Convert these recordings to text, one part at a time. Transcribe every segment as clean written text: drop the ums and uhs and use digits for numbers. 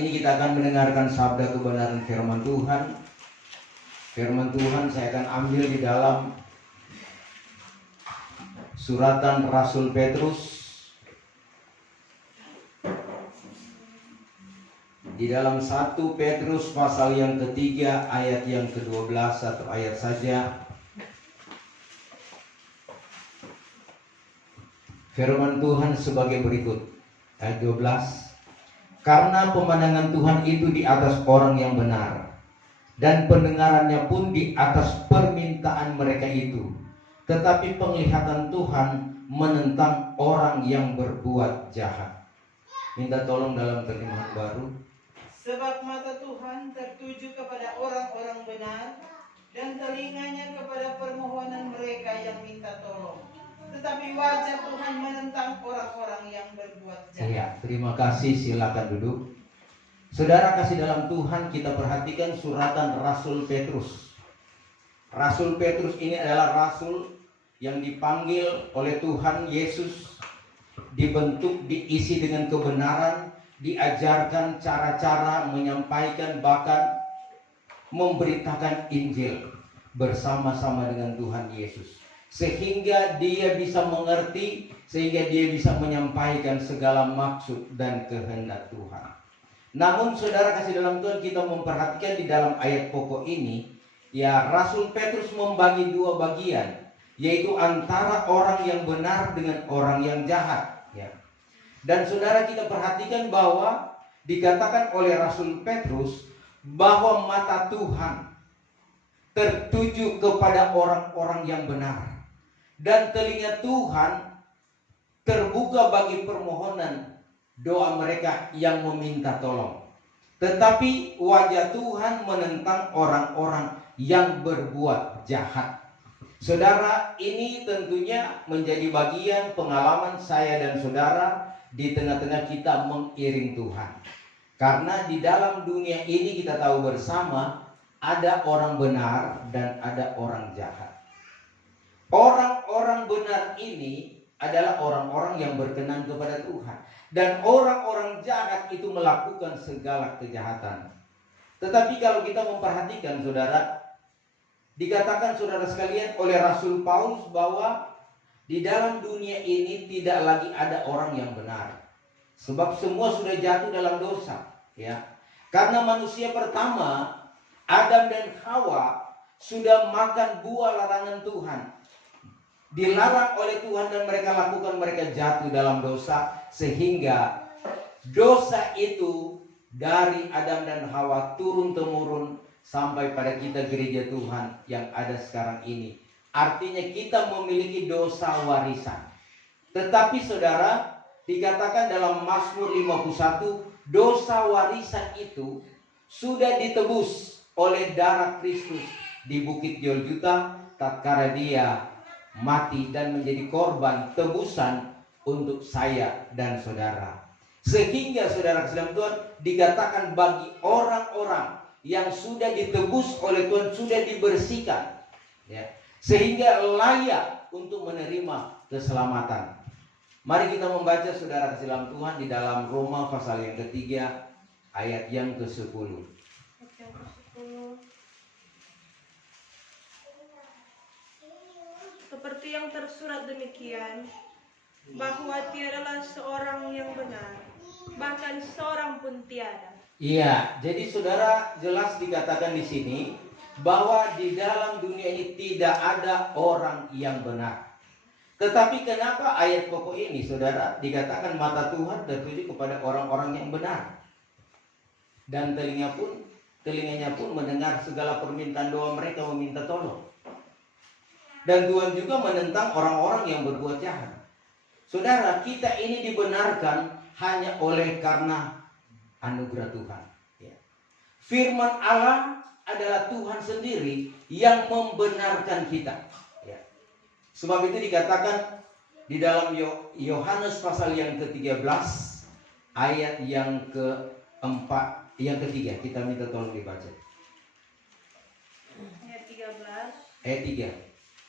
ini kita akan mendengarkan sabda kebenaran firman Tuhan. Firman Tuhan saya akan ambil di dalam suratan Rasul Petrus. Di dalam 1 Petrus pasal yang ketiga ayat yang ke-12, satu ayat saja. Firman Tuhan sebagai berikut, ayat 12. Karena pemandangan Tuhan itu di atas orang yang benar, dan pendengarannya pun di atas permintaan mereka itu. Tetapi penglihatan Tuhan menentang orang yang berbuat jahat. Minta tolong dalam terjemahan baru. Sebab mata Tuhan tertuju kepada orang-orang benar, dan telinganya kepada permohonan mereka yang minta tolong. Tetapi wajah Tuhan menentang orang-orang yang berbuat jahat. Ya, terima kasih, silakan duduk. Saudara kasih dalam Tuhan, kita perhatikan suratan Rasul Petrus. Rasul Petrus ini adalah rasul yang dipanggil oleh Tuhan Yesus, dibentuk, diisi dengan kebenaran, diajarkan cara-cara menyampaikan, bahkan memberitakan Injil bersama-sama dengan Tuhan Yesus. Sehingga dia bisa mengerti, sehingga dia bisa menyampaikan segala maksud dan kehendak Tuhan. Namun saudara kasih dalam Tuhan, kita memperhatikan di dalam ayat pokok ini, ya, Rasul Petrus membagi dua bagian, yaitu antara orang yang benar dengan orang yang jahat, ya. Dan saudara kita perhatikan bahwa dikatakan oleh Rasul Petrus bahwa mata Tuhan tertuju kepada orang-orang yang benar, dan telinga Tuhan terbuka bagi permohonan doa mereka yang meminta tolong. Tetapi wajah Tuhan menentang orang-orang yang berbuat jahat. Saudara, ini tentunya menjadi bagian pengalaman saya dan saudara di tengah-tengah kita mengiring Tuhan. Karena di dalam dunia ini kita tahu bersama ada orang benar dan ada orang jahat. Orang-orang benar ini adalah orang-orang yang berkenan kepada Tuhan, dan orang-orang jahat itu melakukan segala kejahatan. Tetapi kalau kita memperhatikan saudara, dikatakan saudara sekalian oleh Rasul Paulus bahwa di dalam dunia ini tidak lagi ada orang yang benar, sebab semua sudah jatuh dalam dosa, ya. Karena manusia pertama, Adam dan Hawa, sudah makan buah larangan Tuhan, dilarang oleh Tuhan, dan mereka lakukan, mereka jatuh dalam dosa. Sehingga dosa itu dari Adam dan Hawa turun-temurun sampai pada kita gereja Tuhan yang ada sekarang ini. Artinya kita memiliki dosa warisan. Tetapi saudara, dikatakan dalam Mazmur 51, dosa warisan itu sudah ditebus oleh darah Kristus di Bukit Golgota tatkala dia mati dan menjadi korban tebusan untuk saya dan saudara. Sehingga saudara sekalian Tuhan, dikatakan bagi orang-orang yang sudah ditebus oleh Tuhan, sudah dibersihkan, ya, sehingga layak untuk menerima keselamatan. Mari kita membaca saudara sekalian Tuhan di dalam Roma pasal yang ketiga ayat yang ke-10. Seperti yang tersurat demikian, bahwa tiadalah seorang yang benar, bahkan seorang pun tiada. Iya, jadi saudara jelas dikatakan di sini bahwa di dalam dunia ini tidak ada orang yang benar. Tetapi kenapa ayat pokok ini saudara dikatakan mata Tuhan tertuju kepada orang-orang yang benar, dan telinganya pun mendengar segala permintaan doa mereka meminta tolong. Dan Tuhan juga menentang orang-orang yang berbuat jahat. Saudara, kita ini dibenarkan hanya oleh karena anugerah Tuhan, ya. Firman Allah adalah Tuhan sendiri yang membenarkan kita, ya. Sebab itu dikatakan di dalam Yohanes pasal yang ke-13 ayat yang keempat, yang ketiga. Kita minta tolong dibaca. Ayat 13. Ayat 3.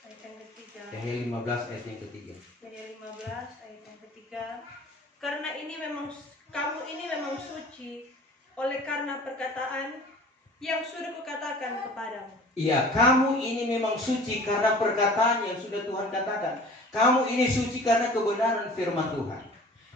Ayat yang ketiga. Ayat 15 ayat yang ketiga. Ayat 15 ayat yang ketiga. Karena ini memang kamu ini memang suci, oleh karena perkataan yang sudah kukatakan kepadamu. Iya, kamu ini memang suci karena perkataan yang sudah Tuhan katakan. Kamu ini suci karena kebenaran firman Tuhan.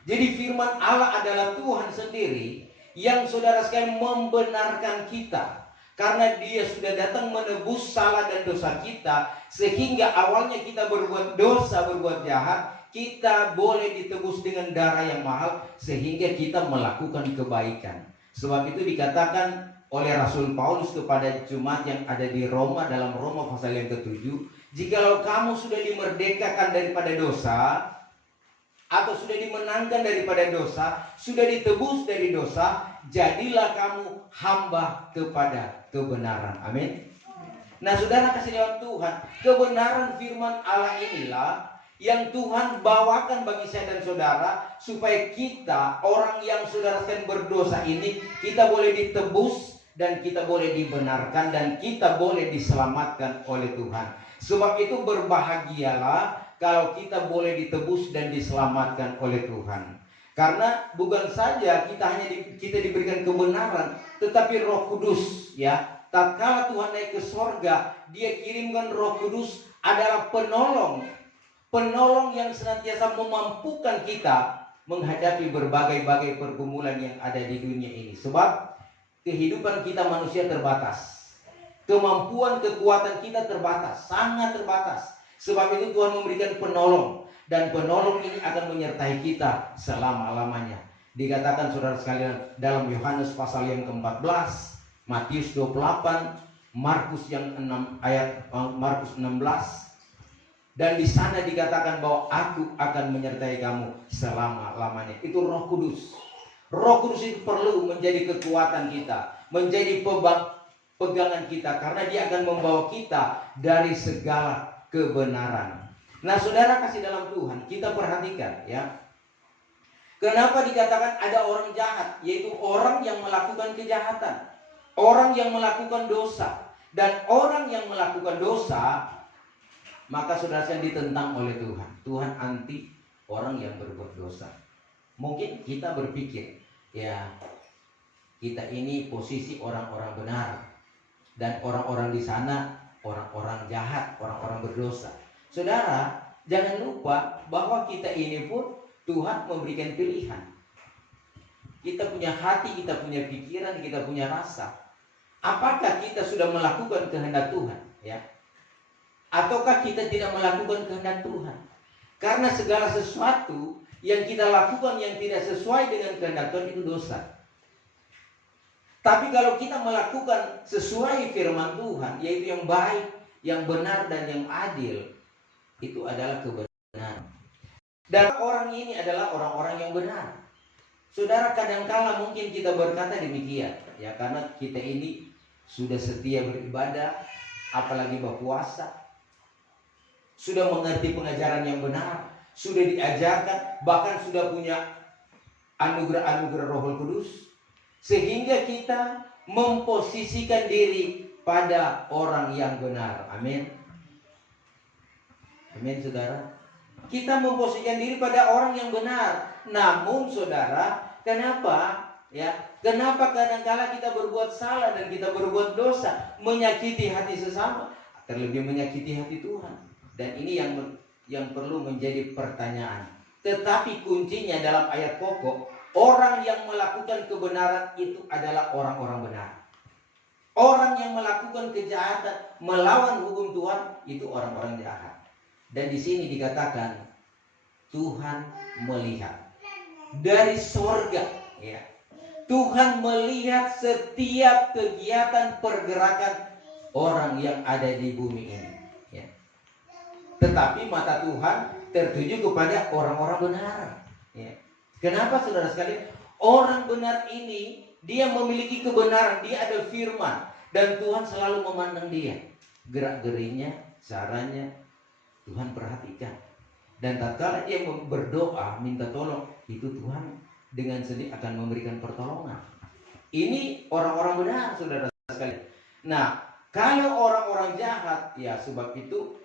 Jadi firman Allah adalah Tuhan sendiri yang saudara sekalian membenarkan kita. Karena dia sudah datang menebus salah dan dosa kita. Sehingga awalnya kita berbuat dosa, berbuat jahat, kita boleh ditebus dengan darah yang mahal. Sehingga kita melakukan kebaikan. Sebab itu dikatakan oleh Rasul Paulus kepada jemaat yang ada di Roma, dalam Roma pasal yang ke-7, jikalau kamu sudah dimerdekakan daripada dosa, atau sudah dimenangkan daripada dosa, sudah ditebus dari dosa, jadilah kamu hamba kepada kebenaran. Amin. Nah, saudara kasih dalam Tuhan, kebenaran firman Allah inilah yang Tuhan bawakan bagi saya dan saudara, supaya kita, orang yang saudara sekalian berdosa ini, kita boleh ditebus dan kita boleh dibenarkan dan kita boleh diselamatkan oleh Tuhan. Sebab itu berbahagialah kalau kita boleh ditebus dan diselamatkan oleh Tuhan. Karena bukan saja kita diberikan kebenaran, tetapi Roh Kudus, ya, tatkala Tuhan naik ke sorga, dia kirimkan Roh Kudus adalah penolong yang senantiasa memampukan kita menghadapi berbagai-bagai pergumulan yang ada di dunia ini. Sebab kehidupan kita manusia terbatas, kemampuan kekuatan kita terbatas, sangat terbatas. Sebab itu Tuhan memberikan penolong, dan penolong ini akan menyertai kita selama-lamanya. Dikatakan saudara sekalian dalam Yohanes pasal yang ke-14, Matius 28, Markus yang 6 ayat Markus 16. Dan di sana dikatakan bahwa aku akan menyertai kamu selama-lamanya. Itu Roh Kudus. Roh Kudus itu perlu menjadi kekuatan kita, menjadi pegangan kita, karena dia akan membawa kita dari segala kebenaran. Nah, saudara kasih dalam Tuhan, kita perhatikan ya. Kenapa dikatakan ada orang jahat? Yaitu orang yang melakukan kejahatan, orang yang melakukan dosa. Dan orang yang melakukan dosa, maka saudara saya ditentang oleh Tuhan. Tuhan anti orang yang berbuat dosa. Mungkin kita berpikir, ya, kita ini posisi orang-orang benar, dan orang-orang di sana orang-orang jahat, orang-orang berdosa. Saudara, jangan lupa bahwa kita ini pun Tuhan memberikan pilihan. Kita punya hati, kita punya pikiran, kita punya rasa. Apakah kita sudah melakukan kehendak Tuhan? Ya, ataukah kita tidak melakukan kehendak Tuhan? Karena segala sesuatu yang kita lakukan yang tidak sesuai dengan kehendak Tuhan itu dosa. Tapi kalau kita melakukan sesuai firman Tuhan, yaitu yang baik, yang benar, dan yang adil, itu adalah kebenaran. Dan orang ini adalah orang-orang yang benar. Saudara, kadangkala mungkin kita berkata demikian, ya, karena kita ini sudah setia beribadah, apalagi berpuasa, sudah mengerti pengajaran yang benar, sudah diajarkan, bahkan sudah punya anugerah-anugerah Roh Kudus, sehingga kita memposisikan diri pada orang yang benar. Amin. Amin, saudara. Kita memposisikan diri pada orang yang benar. Namun, saudara, kenapa? Ya, kenapa kadang-kala kita berbuat salah dan kita berbuat dosa, menyakiti hati sesama, terlebih menyakiti hati Tuhan. Dan ini yang perlu menjadi pertanyaan. Tetapi kuncinya dalam ayat pokok, orang yang melakukan kebenaran itu adalah orang-orang benar. Orang yang melakukan kejahatan, melawan hukum Tuhan, itu orang-orang jahat. Dan di sini dikatakan Tuhan melihat dari sorga, ya. Tuhan melihat setiap kegiatan pergerakan orang yang ada di bumi ini, ya. Tetapi mata Tuhan tertuju kepada orang-orang benar, ya. Kenapa, saudara sekalian? Orang benar ini, dia memiliki kebenaran, dia ada firman, dan Tuhan selalu memandang dia. Gerak-geriknya, caranya, Tuhan perhatikan. Dan tatkala dia berdoa, minta tolong, itu Tuhan dengan sendiri akan memberikan pertolongan. Ini orang-orang benar, saudara sekalian. Nah, kalau orang-orang jahat, ya sebab itu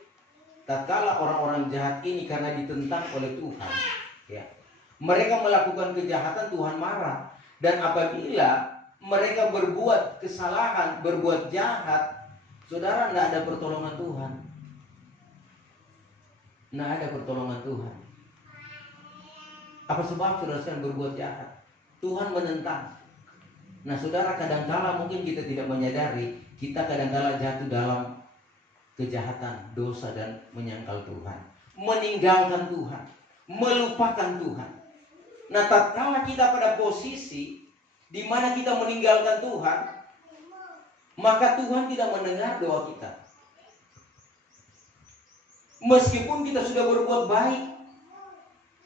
tatkala orang-orang jahat ini karena ditentang oleh Tuhan, ya, mereka melakukan kejahatan, Tuhan marah. Dan apabila mereka berbuat kesalahan, berbuat jahat, saudara, tidak ada pertolongan Tuhan. Tidak ada pertolongan Tuhan. Apa sebab saudara sekalian berbuat jahat? Tuhan menentang. Nah saudara, kadangkala mungkin kita tidak menyadari, kita kadangkala jatuh dalam kejahatan, dosa, dan menyangkal Tuhan, meninggalkan Tuhan, melupakan Tuhan. Nah tatkala kita pada posisi di mana kita meninggalkan Tuhan, maka Tuhan tidak mendengar doa kita. Meskipun kita sudah berbuat baik,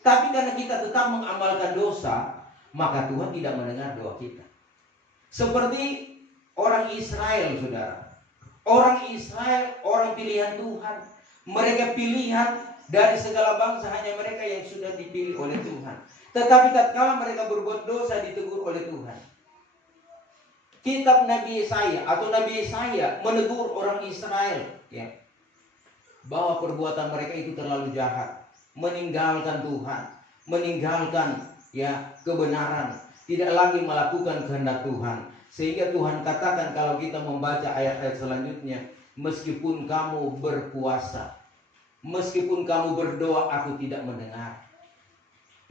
tapi karena kita tetap mengamalkan dosa, maka Tuhan tidak mendengar doa kita. Seperti orang Israel, saudara. Orang Israel, orang pilihan Tuhan. Mereka pilihan dari segala bangsa, hanya mereka yang sudah dipilih oleh Tuhan. Tetapi tatkala mereka berbuat dosa, ditegur oleh Tuhan. Kitab Nabi Yesaya atau Nabi Yesaya menegur orang Israel, ya, bahwa perbuatan mereka itu terlalu jahat, meninggalkan Tuhan, meninggalkan kebenaran, tidak lagi melakukan kehendak Tuhan. Sehingga Tuhan katakan kalau kita membaca ayat-ayat selanjutnya, meskipun kamu berpuasa, meskipun kamu berdoa, aku tidak mendengar.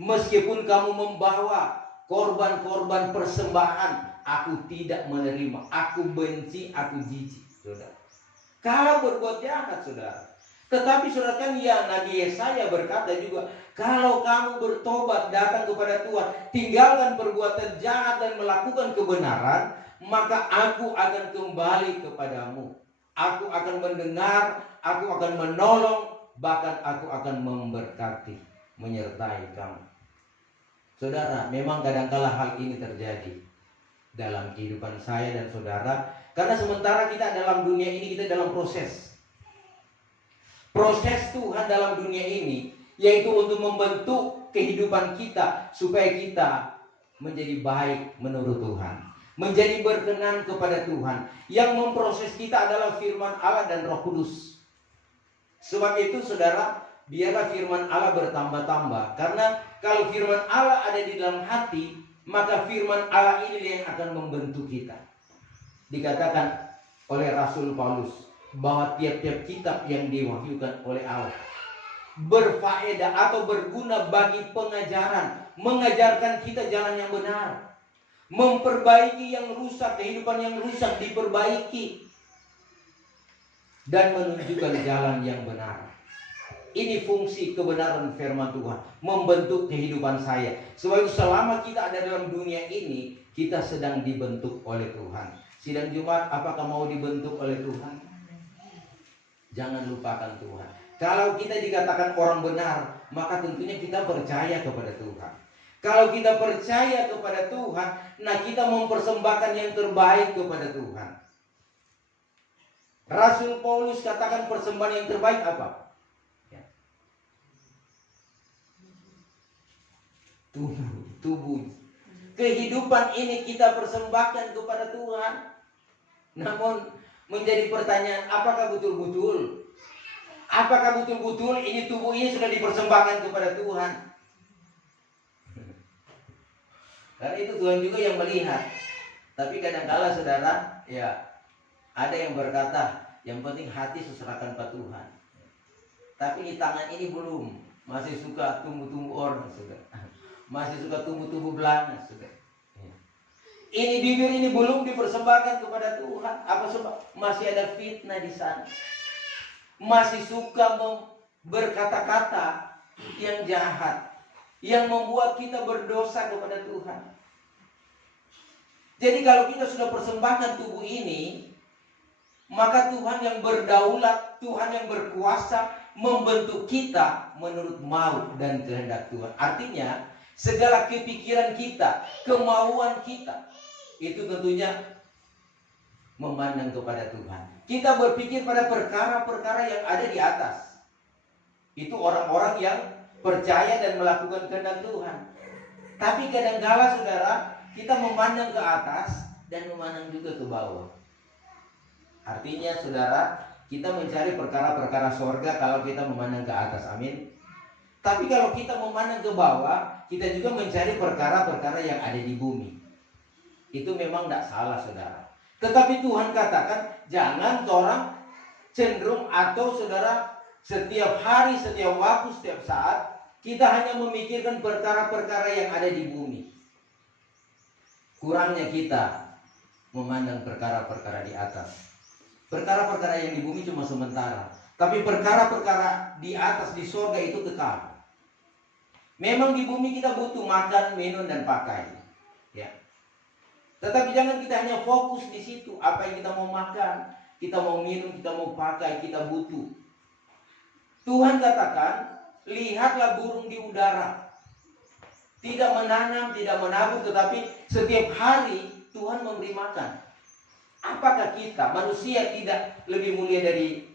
Meskipun kamu membawa korban-korban persembahan, aku tidak menerima. Aku benci, aku jijik, saudara. Kalau berbuat jahat, saudara. Tetapi saudara kan Nabi Yesaya berkata juga, kalau kamu bertobat, datang kepada Tuhan, tinggalkan perbuatan jahat dan melakukan kebenaran, maka aku akan kembali kepadamu. Aku akan mendengar, aku akan menolong, bahkan aku akan memberkati, menyertai kamu. Saudara, memang kadangkala hal ini terjadi dalam kehidupan saya dan saudara, karena sementara kita dalam dunia ini, kita dalam proses Tuhan dalam dunia ini, yaitu untuk membentuk kehidupan kita supaya kita menjadi baik menurut Tuhan, menjadi berkenan kepada Tuhan. Yang memproses kita adalah firman Allah dan Roh Kudus. Sebab itu saudara, biarlah firman Allah bertambah-tambah. Karena kalau firman Allah ada di dalam hati, maka firman Allah ini yang akan membentuk kita. Dikatakan oleh Rasul Paulus bahwa tiap-tiap kitab yang diwahyukan oleh Allah berfaedah atau berguna bagi pengajaran, mengajarkan kita jalan yang benar, memperbaiki yang rusak, kehidupan yang rusak diperbaiki, dan menunjukkan jalan yang benar. Ini fungsi kebenaran firman Tuhan, membentuk kehidupan saya. Sebab selama kita ada dalam dunia ini, kita sedang dibentuk oleh Tuhan. Sidang Jumat, apakah mau dibentuk oleh Tuhan? Jangan lupakan Tuhan. Kalau kita dikatakan orang benar, maka tentunya kita percaya kepada Tuhan. Kalau kita percaya kepada Tuhan, nah kita mempersembahkan yang terbaik kepada Tuhan. Rasul Paulus katakan persembahan yang terbaik apa? Tubuh. Kehidupan ini kita persembahkan kepada Tuhan. Namun menjadi pertanyaan, apakah betul-betul ini tubuh ini sudah dipersembahkan kepada Tuhan? Karena itu Tuhan juga yang melihat. Tapi kadang-kala saudara, ada yang berkata, yang penting hati serahkan pada Tuhan. Tapi di tangan ini belum, masih suka tumbuh-tumbuh orang, saudara. Masih suka tumbuh-tumbuh belanga, saudara. Ini bibir ini belum dipersembahkan kepada Tuhan. Apa sebab? Masih ada fitnah di sana. Masih suka berkata-kata yang jahat, yang membuat kita berdosa kepada Tuhan. Jadi kalau kita sudah persembahkan tubuh ini, maka Tuhan yang berdaulat, Tuhan yang berkuasa membentuk kita menurut mau dan kehendak Tuhan. Artinya segala kepikiran kita, kemauan kita, itu tentunya memandang kepada Tuhan. Kita berpikir pada perkara-perkara yang ada di atas. Itu orang-orang yang percaya dan melakukan kehendak Tuhan. Tapi kadang-kala saudara, kita memandang ke atas dan memandang juga ke bawah. Artinya saudara, kita mencari perkara-perkara sorga kalau kita memandang ke atas. Amin. Tapi kalau kita memandang ke bawah, kita juga mencari perkara-perkara yang ada di bumi. Itu memang tidak salah, saudara. Tetapi Tuhan katakan jangan orang cenderung atau saudara setiap hari, setiap waktu, setiap saat kita hanya memikirkan perkara-perkara yang ada di bumi. Kurangnya kita memandang perkara-perkara di atas. Perkara-perkara yang di bumi cuma sementara, tapi perkara-perkara di atas di surga itu kekal. Memang di bumi kita butuh makan, minum, dan pakai, ya. Tetapi jangan kita hanya fokus di situ. Apa yang kita mau makan, kita mau minum, kita mau pakai, kita butuh. Tuhan katakan, lihatlah burung di udara. Tidak menanam, tidak menabur, tetapi setiap hari Tuhan memberi makan. Apakah kita, manusia, tidak lebih mulia dari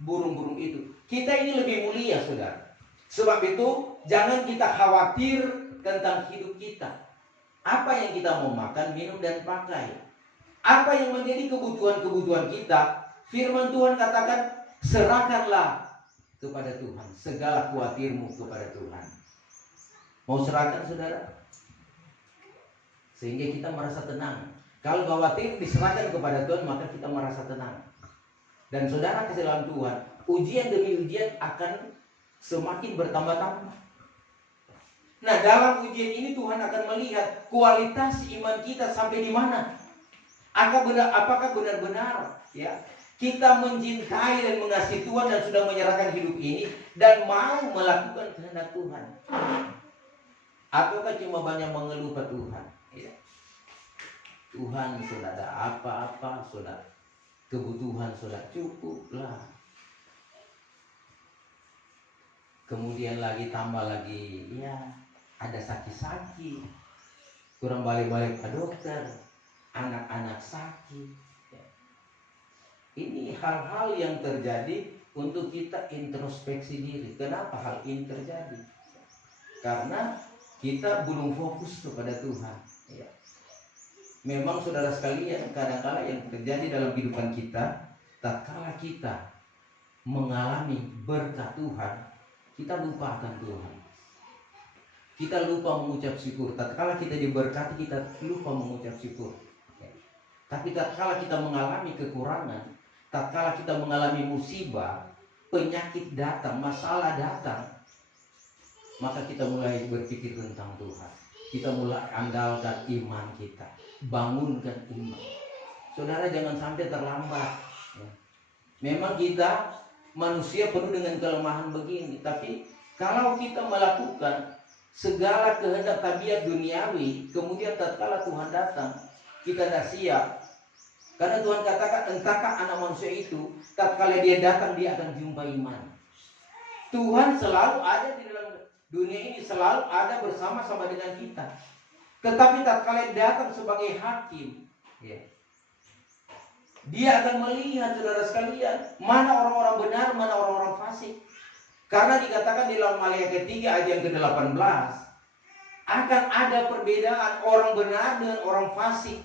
burung-burung itu? Kita ini lebih mulia, saudara. Sebab itu, jangan kita khawatir tentang hidup kita. Apa yang kita mau makan, minum, dan pakai. Apa yang menjadi kebutuhan-kebutuhan kita, firman Tuhan katakan, serahkanlah kepada Tuhan. Segala khawatirmu kepada Tuhan. Mau serahkan, saudara? Sehingga kita merasa tenang. Kalau khawatir diserahkan kepada Tuhan, maka kita merasa tenang. Dan saudara kasih dalam Tuhan, ujian demi ujian akan semakin bertambah-tambah. Nah, dalam ujian ini Tuhan akan melihat kualitas iman kita sampai di mana. Apakah benar-benar ya kita mencintai dan mengasihi Tuhan dan sudah menyerahkan hidup ini dan mau melakukan kehendak Tuhan, ataukah cuma banyak mengeluh ke Tuhan? Ya. Tuhan sudah ada apa-apa, sudah kebutuhan sudah cukup lah. Kemudian lagi tambah lagi, ya ada sakit-sakit, kurang balik-balik ke dokter, anak-anak sakit. Ini hal-hal yang terjadi untuk kita introspeksi diri. Kenapa hal ini terjadi? Karena kita belum fokus kepada Tuhan. Ya. Memang saudara sekalian, kadang-kadang yang terjadi dalam kehidupan kita, tatkala kita mengalami berkat Tuhan, kita lupa akan Tuhan. Kita lupa mengucap syukur. Tatkala kita diberkati, kita lupa mengucap syukur. Tapi tatkala kita mengalami kekurangan, tatkala kita mengalami musibah, penyakit datang, masalah datang, maka kita mulai berpikir tentang Tuhan. Kita mulai andalkan iman kita, bangunkan iman. Saudara, jangan sampai terlambat. Memang kita manusia penuh dengan kelemahan begini, tapi kalau kita melakukan segala kehendak tabiat duniawi, kemudian tatkala Tuhan datang, kita tidak siap. Karena Tuhan katakan, entahkah anak manusia itu, tatkala dia datang, dia akan jumpa iman. Tuhan selalu ada di dalam dunia ini, selalu ada bersama-sama dengan kita. Tetapi tatkala dia datang sebagai hakim, ya, dia akan melihat, saudara sekalian, mana orang-orang benar, mana orang-orang fasik. Karena dikatakan di dalam Maliaki 3 ayat yang ke-18, akan ada perbedaan orang benar dengan orang fasik.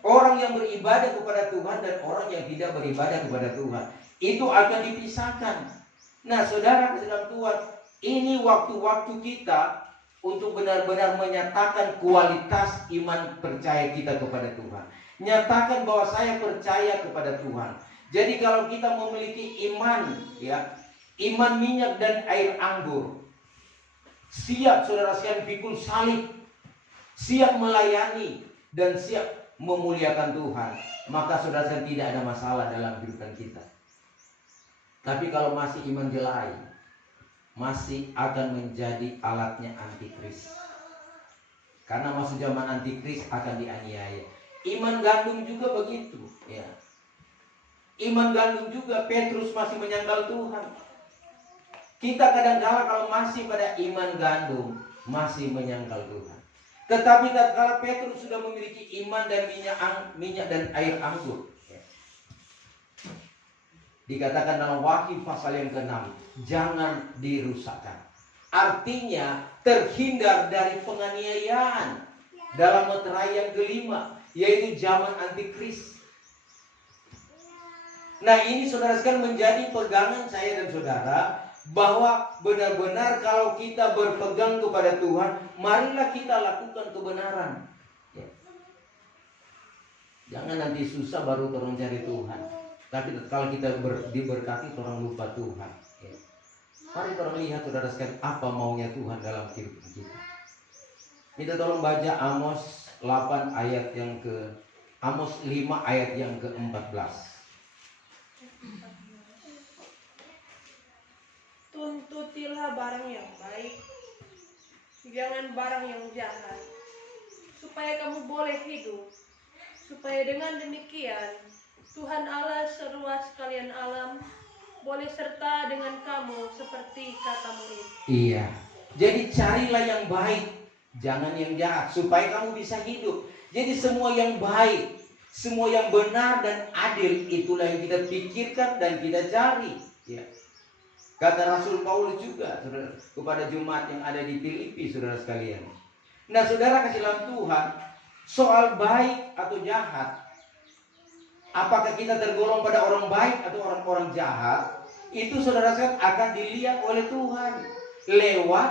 Orang yang beribadah kepada Tuhan dan orang yang tidak beribadah kepada Tuhan. Itu akan dipisahkan. Nah, saudara kasih dalam Tuhan, ini waktu-waktu kita untuk benar-benar menyatakan kualitas iman percaya kita kepada Tuhan. Nyatakan bahwa saya percaya kepada Tuhan. Jadi kalau kita memiliki iman, ya, iman minyak dan air anggur, siap saudara sekalian pikul salib, siap melayani dan siap memuliakan Tuhan, maka saudara sekalian tidak ada masalah dalam kehidupan kita. Tapi kalau masih iman jelai, masih akan menjadi alatnya antikris. Karena masuk zaman antikris akan dianiaya. Iman gandum juga begitu, ya. Iman gandum juga, Petrus masih menyangkal Tuhan. Kita kadang-kala kalau masih pada iman gandum, masih menyangkal Tuhan. Tetapi tatkala Petrus sudah memiliki iman dan minyak dan air anggur, ya, dikatakan dalam Wahyu pasal yang ke-6, jangan dirusakkan. Artinya terhindar dari penganiayaan dalam meterai yang kelima, yaitu zaman antikris. Nah, ini saudara sekalian menjadi pegangan saya dan saudara, bahwa benar-benar kalau kita berpegang kepada Tuhan, marilah kita lakukan kebenaran. Jangan nanti susah baru orang cari Tuhan. Tapi kalau kita diberkati orang lupa Tuhan. Ya. Mari orang lihat saudara sekalian apa maunya Tuhan dalam kehidupan kita. Kita tolong baca Amos 8 ayat yang ke Amos 5 ayat yang ke-14. Tuntutilah barang yang baik, jangan barang yang jahat, supaya kamu boleh hidup. Supaya dengan demikian Tuhan Allah seluas sekalian alam boleh serta dengan kamu seperti katamu itu. Iya. Jadi carilah yang baik, jangan yang jahat, supaya kamu bisa hidup. Jadi semua yang baik, semua yang benar dan adil, itulah yang kita pikirkan dan kita cari. Ya. Kata Rasul Paulus juga, saudara, kepada jemaat yang ada di Filipi, saudara sekalian. Nah, saudara kasih dalam Tuhan, soal baik atau jahat, apakah kita tergolong pada orang baik atau orang-orang jahat, itu saudara sekalian akan dilihat oleh Tuhan lewat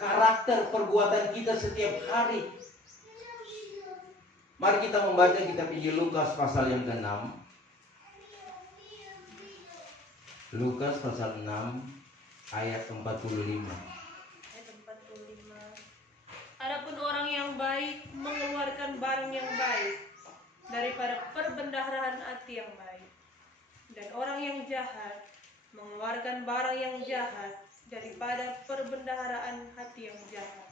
karakter perbuatan kita setiap hari. Mari kita membaca kitab Injil Lukas pasal yang ke-6. Lukas pasal 6 ayat 45. Ayat 45. Adapun orang yang baik mengeluarkan barang yang baik daripada perbendaharaan hati yang baik, dan orang yang jahat mengeluarkan barang yang jahat daripada perbendaharaan hati yang jahat,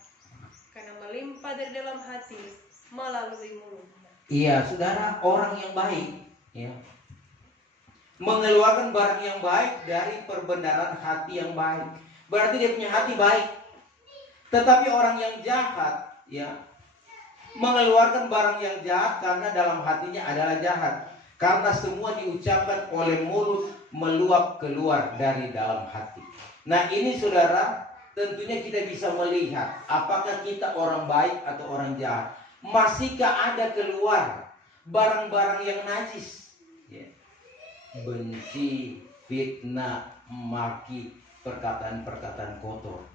karena melimpah dari dalam hati melalui mulutnya. Iya, saudara, orang yang baik, ya, mengeluarkan barang yang baik dari perbendaharaan hati yang baik. Berarti dia punya hati baik. Tetapi orang yang jahat, ya, mengeluarkan barang yang jahat karena dalam hatinya adalah jahat. Karena semua diucapkan oleh mulut meluap keluar dari dalam hati. Nah, ini saudara, tentunya kita bisa melihat apakah kita orang baik atau orang jahat. Masihkah ada keluar barang-barang yang najis, ya. Benci, fitnah, maki, perkataan-perkataan kotor,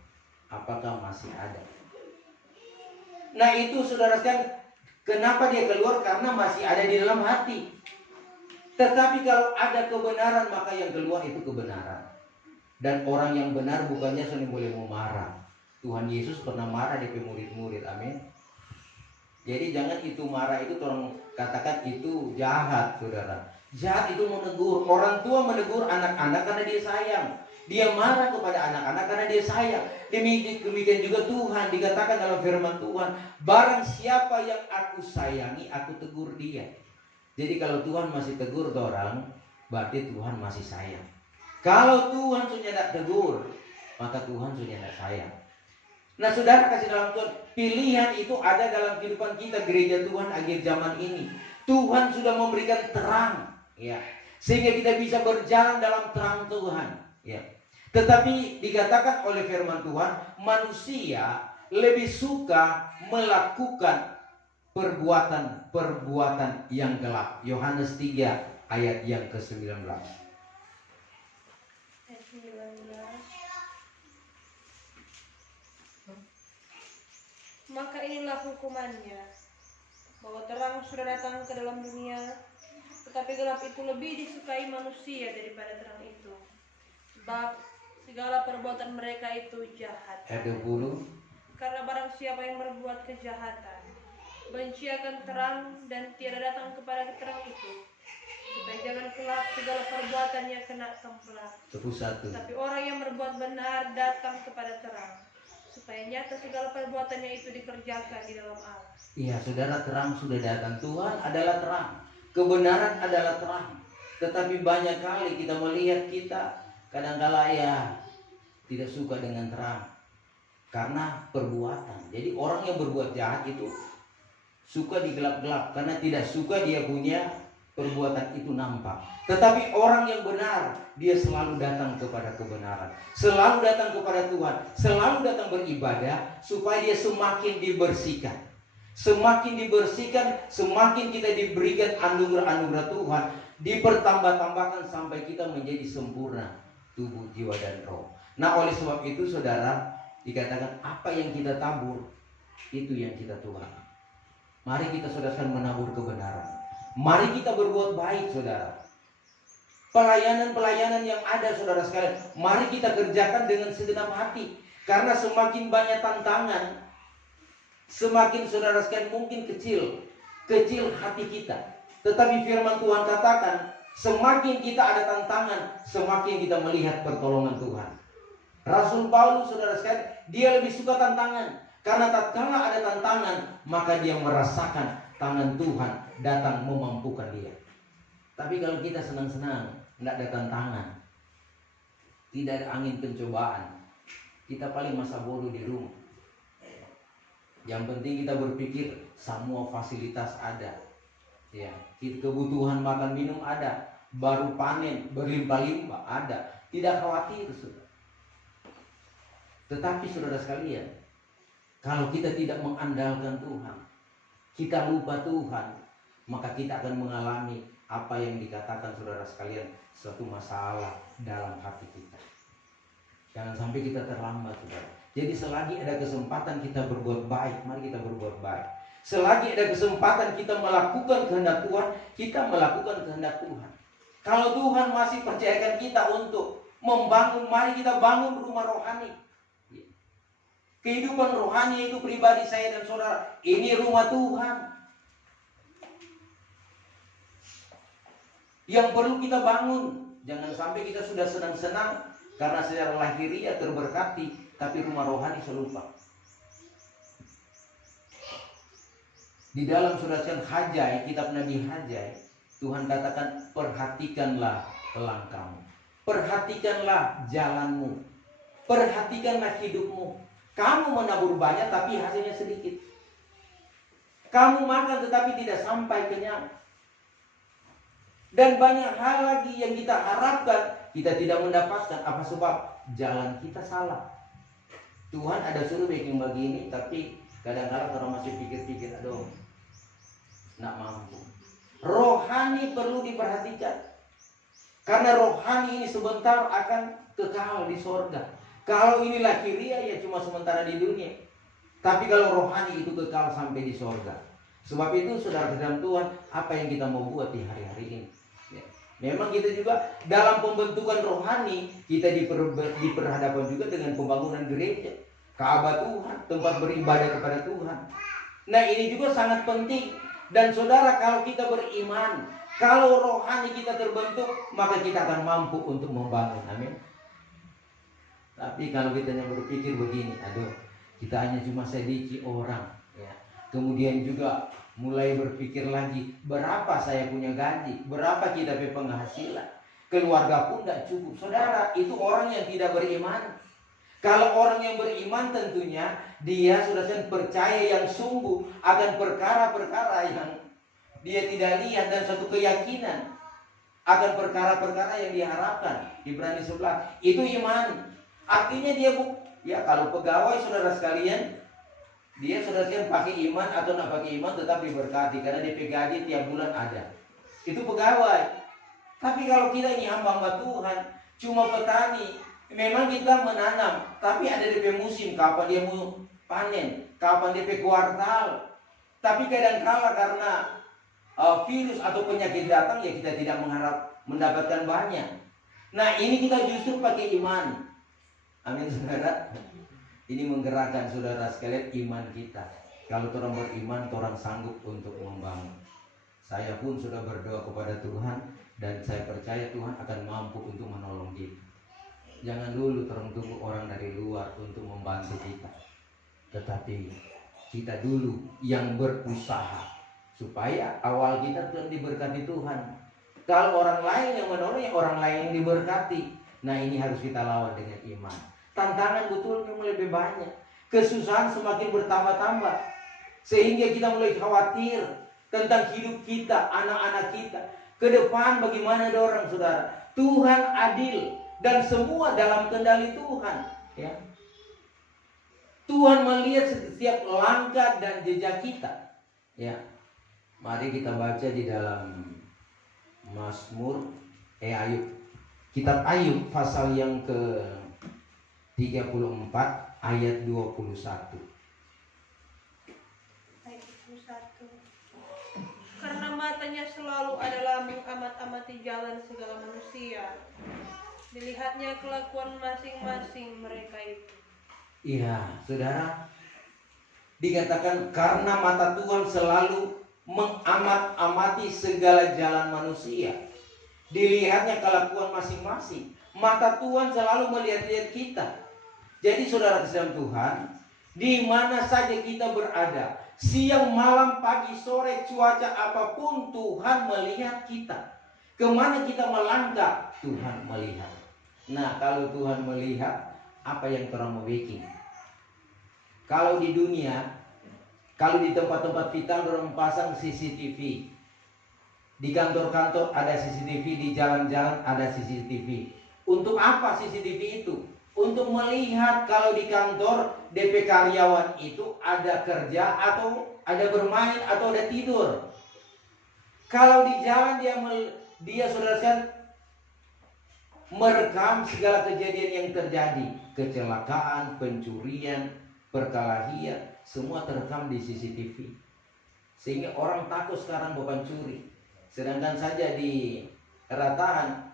apakah masih ada? Nah, itu saudara sekalian, kenapa dia keluar? Karena masih ada di dalam hati. Tetapi kalau ada kebenaran, maka yang keluar itu kebenaran. Dan orang yang benar bukannya sering boleh memarah. Tuhan Yesus pernah marah di murid-murid, amin. Jadi jangan itu marah itu orang katakan itu jahat, saudara. Jahat itu menegur. Orang tua menegur anak-anak karena dia sayang. Dia marah kepada anak-anak karena dia sayang. Demikian juga Tuhan dikatakan dalam firman Tuhan, barang siapa yang aku sayangi, aku tegur dia. Jadi kalau Tuhan masih tegur orang, berarti Tuhan masih sayang. Kalau Tuhan sudah tidak tegur, maka Tuhan sudah tidak sayang. Nah, saudara kasih dalam Tuhan, pilihan itu ada dalam kehidupan kita gereja Tuhan akhir zaman ini. Tuhan sudah memberikan terang, ya, sehingga kita bisa berjalan dalam terang Tuhan, ya. Tetapi dikatakan oleh firman Tuhan, manusia lebih suka melakukan perbuatan yang gelap. Yohanes 3 ayat yang ke-19. Ayat 19. Maka inilah hukumannya, bahwa terang sudah datang ke dalam dunia, tetapi gelap itu lebih disukai manusia daripada terang itu, sebab segala perbuatan mereka itu jahat. Ayat 20. Karena barang siapa yang berbuat kejahatan benci akan terang dan tiada datang kepada terang itu, supaya jangan kelak segala perbuatannya kena tempelak. 21. Tapi orang yang berbuat benar datang kepada terang, supaya nyata segala perbuatannya itu dikerjakan di dalam Allah. Iya, saudara, terang sudah datang. Tuhan adalah terang, kebenaran adalah terang. Tetapi banyak kali kita melihat kita kadang-kala ya tidak suka dengan terang karena perbuatan. Jadi orang yang berbuat jahat itu suka digelap-gelap karena tidak suka dia punya perbuatan itu nampak. Tetapi orang yang benar, dia selalu datang kepada kebenaran, selalu datang kepada Tuhan, selalu datang beribadah supaya dia semakin dibersihkan. Semakin dibersihkan, semakin kita diberikan anugerah-anugerah Tuhan, dipertambah-tambahkan sampai kita menjadi sempurna tubuh, jiwa, dan roh. Nah, oleh sebab itu saudara, dikatakan apa yang kita tabur, itu yang kita tuai. Mari kita saudara menabur kebenaran. Mari kita berbuat baik, saudara. Pelayanan-pelayanan yang ada, saudara sekalian, mari kita kerjakan dengan segenap hati. Karena semakin banyak tantangan, semakin, saudara sekalian, mungkin kecil hati kita. Tetapi firman Tuhan katakan, semakin kita ada tantangan, semakin kita melihat pertolongan Tuhan. Rasul Paulus, saudara sekalian, dia lebih suka tantangan. Karena tatkala ada tantangan, maka dia merasakan tangan Tuhan datang memampukan dia. Tapi kalau kita senang-senang, tidak ada tantangan, tidak ada angin pencobaan, kita paling masa bodoh di rumah. Yang penting kita berpikir semua fasilitas ada, ya, kebutuhan makan minum ada, baru panen berlimpah-limpah ada, tidak khawatir, saudara. Tetapi saudara sekalian, kalau kita tidak mengandalkan Tuhan, kita lupa Tuhan, maka kita akan mengalami apa yang dikatakan saudara sekalian, suatu masalah dalam hati kita. Jangan sampai kita terlambat, saudara. Jadi selagi ada kesempatan kita berbuat baik, mari kita berbuat baik. Selagi ada kesempatan kita melakukan kehendak Tuhan, kita melakukan kehendak Tuhan. Kalau Tuhan masih percayakan kita untuk membangun, mari kita bangun rumah rohani. Kehidupan rohani itu pribadi saya dan saudara, ini rumah Tuhan yang perlu kita bangun. Jangan sampai kita sudah senang-senang karena secara lahiriah terberkati, tapi rumah rohani selupa. Di dalam surat Hajai, kitab Nabi Hajai, Tuhan katakan, perhatikanlah langkahmu, perhatikanlah jalanmu, perhatikanlah hidupmu. Kamu menabur banyak tapi hasilnya sedikit. Kamu makan tetapi tidak sampai kenyang. Dan banyak hal lagi yang kita harapkan, kita tidak mendapatkan. Apa sebab? Jalan kita salah. Tuhan ada suruh bikin begini, tapi kadang-kadang orang masih pikir-pikir, aduh, nggak mampu. Rohani perlu diperhatikan. Karena rohani ini sebentar akan kekal di sorga. Kalau ini lahiriah ya cuma sementara di dunia. Tapi kalau rohani itu kekal sampai di sorga. Sebab itu saudara dalam Tuhan, apa yang kita mau buat di hari-hari ini? Ya. Memang kita juga dalam pembentukan rohani, kita diperhadapkan juga dengan pembangunan gereja, Ka'bah Tuhan, tempat beribadah kepada Tuhan. Nah ini juga sangat penting. Dan saudara, kalau kita beriman, kalau rohani kita terbentuk, maka kita akan mampu untuk membangun. Amin. Tapi kalau kita hanya berpikir begini, aduh, kita hanya cuma sedikit orang, ya. Kemudian juga mulai berpikir lagi, berapa saya punya gaji, berapa kita punya penghasilan, keluarga pun tidak cukup. Saudara, itu orang yang tidak beriman. Kalau orang yang beriman tentunya dia sudah percaya yang sungguh akan perkara-perkara yang dia tidak lihat, dan satu keyakinan akan perkara-perkara yang diharapkan. Ibrani 11 itu iman. Artinya dia ya, kalau pegawai saudara sekalian, dia saudara sekalian pakai iman atau tidak pakai iman tetap diberkati karena DP gaji tiap bulan ada. Itu pegawai. Tapi kalau kita ini hamba-hamba Tuhan, cuma petani, memang kita menanam, tapi ada DP musim, kapan dia mau panen, kapan DP kuartal. Tapi kadang-kala karena virus atau penyakit datang, ya kita tidak mengharap mendapatkan banyak. Nah ini kita justru pakai iman. Amin saudara. Ini menggerakkan saudara sekalian iman kita. Kalau orang beriman, orang sanggup untuk membangun. Saya pun sudah berdoa kepada Tuhan, dan saya percaya Tuhan akan mampu untuk menolong kita. Jangan dulu orang tunggu orang dari luar untuk membantu kita, tetapi kita dulu yang berusaha supaya awal kita telah diberkati Tuhan. Kalau orang lain yang menolong, ya orang lain yang diberkati. Nah ini harus kita lawan dengan iman. Tantangan betulnya mulai lebih banyak, kesusahan semakin bertambah-tambah, sehingga kita mulai khawatir tentang hidup kita, anak-anak kita ke depan bagaimana orang, saudara. Tuhan adil dan semua dalam kendali Tuhan, ya. Tuhan melihat setiap langkah dan jejak kita, ya. Mari kita baca di dalam Ayub, kitab Ayub pasal yang ke 34 ayat 21. Ayat 21. karena matanya selalu adalah mengamat-amati jalan segala manusia. Dilihatnya kelakuan masing-masing mereka itu. Iya, saudara. Dikatakan karena mata Tuhan selalu mengamat-amati segala jalan manusia. Dilihatnya kelakuan masing-masing. Mata Tuhan selalu melihat-lihat kita. Jadi saudara dalam Tuhan, di mana saja kita berada, siang, malam, pagi, sore, cuaca apapun, Tuhan melihat kita. Kemana kita melangkah, Tuhan melihat. Nah, kalau Tuhan melihat, apa yang orang mau bikin? Kalau di dunia, kalau di tempat-tempat vital orang pasang CCTV. Di kantor-kantor ada CCTV, di jalan-jalan ada CCTV. Untuk apa CCTV itu? Untuk melihat kalau di kantor DP karyawan itu ada kerja atau ada bermain atau ada tidur. Kalau di jalan dia saudara sekalian merekam segala kejadian yang terjadi, kecelakaan, pencurian, perkelahian, semua terekam di CCTV. Sehingga orang takut sekarang bukan curi. Sedangkan saja di Ratahan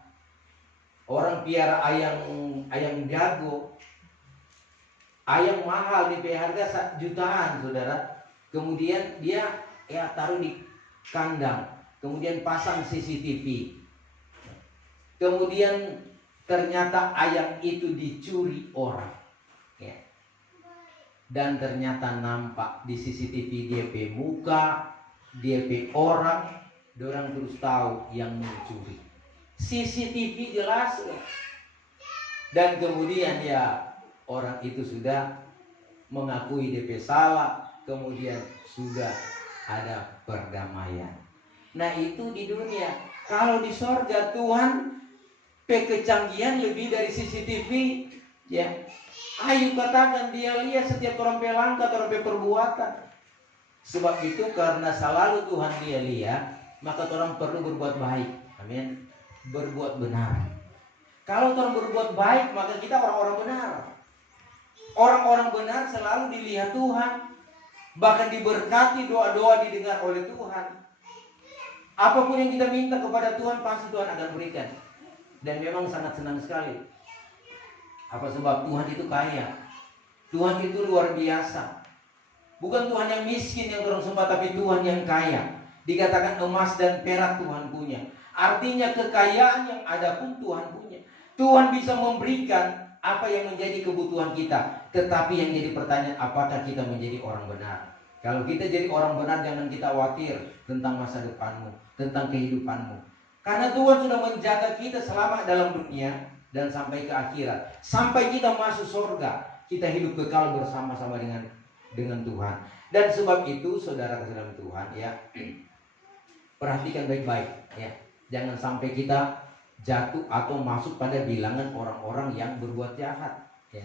orang piara ayam jago, ayam mahal di harga jutaan, saudara. Kemudian dia taruh di kandang, kemudian pasang CCTV. Kemudian ternyata ayam itu dicuri orang, ya. Dan ternyata nampak di CCTV DP muka, DP orang, dorang terus tahu yang mencuri. CCTV jelas, ya. Dan kemudian ya orang itu sudah mengakui DP salah, kemudian sudah ada perdamaian. Nah itu di dunia. Kalau di sorga Tuhan kecanggihan lebih dari CCTV, ya. Ayo katakan dia lihat setiap orang pelangkat, orang perbuatan. Sebab itu karena selalu Tuhan dia lihat, maka orang perlu berbuat baik. Amin. Berbuat benar. Kalau orang berbuat baik, maka kita orang-orang benar. Orang-orang benar selalu dilihat Tuhan. Bahkan diberkati, doa-doa didengar oleh Tuhan. Apapun yang kita minta kepada Tuhan, pasti Tuhan akan berikan. Dan memang sangat senang sekali. Apa sebab Tuhan itu kaya. Tuhan itu luar biasa. Bukan Tuhan yang miskin yang orang sembah, tapi Tuhan yang kaya. Dikatakan emas dan perak Tuhan punya. Artinya kekayaan yang ada pun Tuhan punya. Tuhan bisa memberikan apa yang menjadi kebutuhan kita. Tetapi yang jadi pertanyaan, apakah kita menjadi orang benar? Kalau kita jadi orang benar, jangan kita khawatir tentang masa depanmu, tentang kehidupanmu. Karena Tuhan sudah menjaga kita selama dalam dunia dan sampai ke akhirat. Sampai kita masuk surga, kita hidup kekal bersama-sama dengan Tuhan. Dan sebab itu saudara dalam Tuhan, ya, perhatikan baik-baik, ya. Jangan sampai kita jatuh atau masuk pada bilangan orang-orang yang berbuat jahat, ya.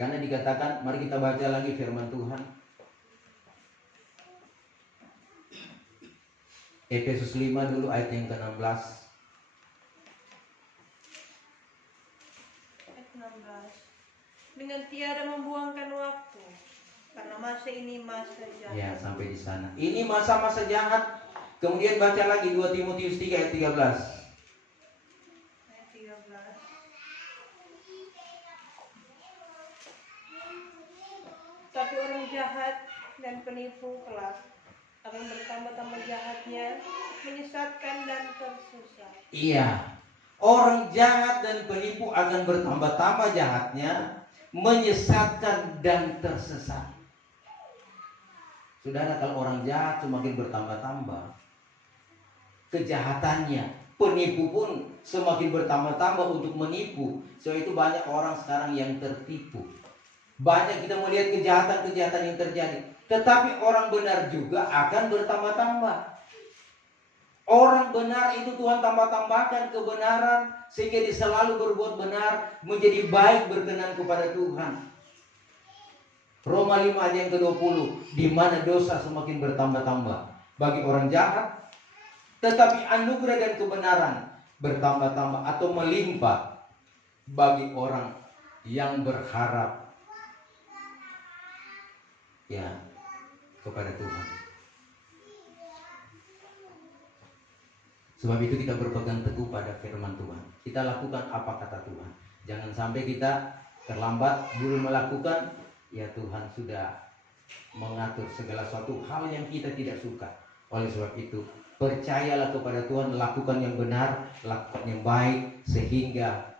Karena dikatakan, mari kita baca lagi firman Tuhan. Efesus 5 dulu ayat yang ke-16. Dengan tiada membuangkan waktu, karena masa ini masa jahat. Ya, sampai di sana. Ini masa-masa jahat. Kemudian baca lagi 2 Timotius 3 ayat 13. Ayat 13. Tapi orang jahat dan penipu kelak akan bertambah-tambah jahatnya, menyesatkan dan tersesat. Iya. Orang jahat dan penipu akan bertambah-tambah jahatnya, menyesatkan dan tersesat. Saudara, kalau orang jahat semakin bertambah-tambah kejahatannya, penipu pun semakin bertambah-tambah untuk menipu. So itu banyak orang sekarang yang tertipu. Banyak kita melihat kejahatan-kejahatan yang terjadi. Tetapi orang benar juga akan bertambah-tambah. Orang benar itu Tuhan tambah-tambahkan kebenaran, sehingga dia selalu berbuat benar, menjadi baik, berkenan kepada Tuhan. Roma 5 ayat yang ke-20, di mana dosa semakin bertambah-tambah bagi orang jahat, tetapi anugerah dan kebenaran bertambah-tambah atau melimpah bagi orang yang berharap, ya, kepada Tuhan. Sebab itu kita berpegang teguh pada firman Tuhan. Kita lakukan apa kata Tuhan. Jangan sampai kita terlambat belum melakukan, ya Tuhan sudah mengatur segala suatu hal yang kita tidak suka. Oleh sebab itu, percayalah kepada Tuhan, lakukan yang benar, lakukan yang baik, sehingga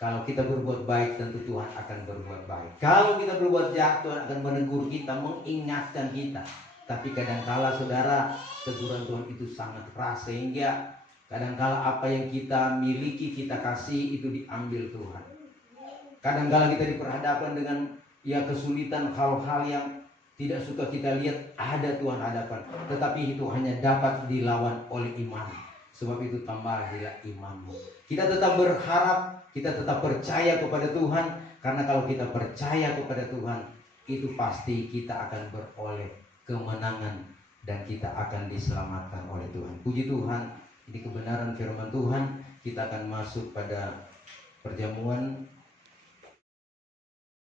kalau kita berbuat baik, tentu Tuhan akan berbuat baik. Kalau kita berbuat jahat, Tuhan akan menegur kita, mengingatkan kita. Tapi kadangkala saudara, teguran Tuhan itu sangat keras, sehingga kadangkala apa yang kita miliki, kita kasih, itu diambil Tuhan. Kadangkala kita diperhadapkan dengan kesulitan, hal-hal yang tidak suka kita lihat, ada Tuhan hadapan. Tetapi itu hanya dapat dilawan oleh iman. Sebab itu tambahlah imanmu. Kita tetap berharap, kita tetap percaya kepada Tuhan. Karena kalau kita percaya kepada Tuhan, itu pasti kita akan beroleh kemenangan dan kita akan diselamatkan oleh Tuhan. Puji Tuhan, ini kebenaran firman Tuhan. Kita akan masuk pada perjamuan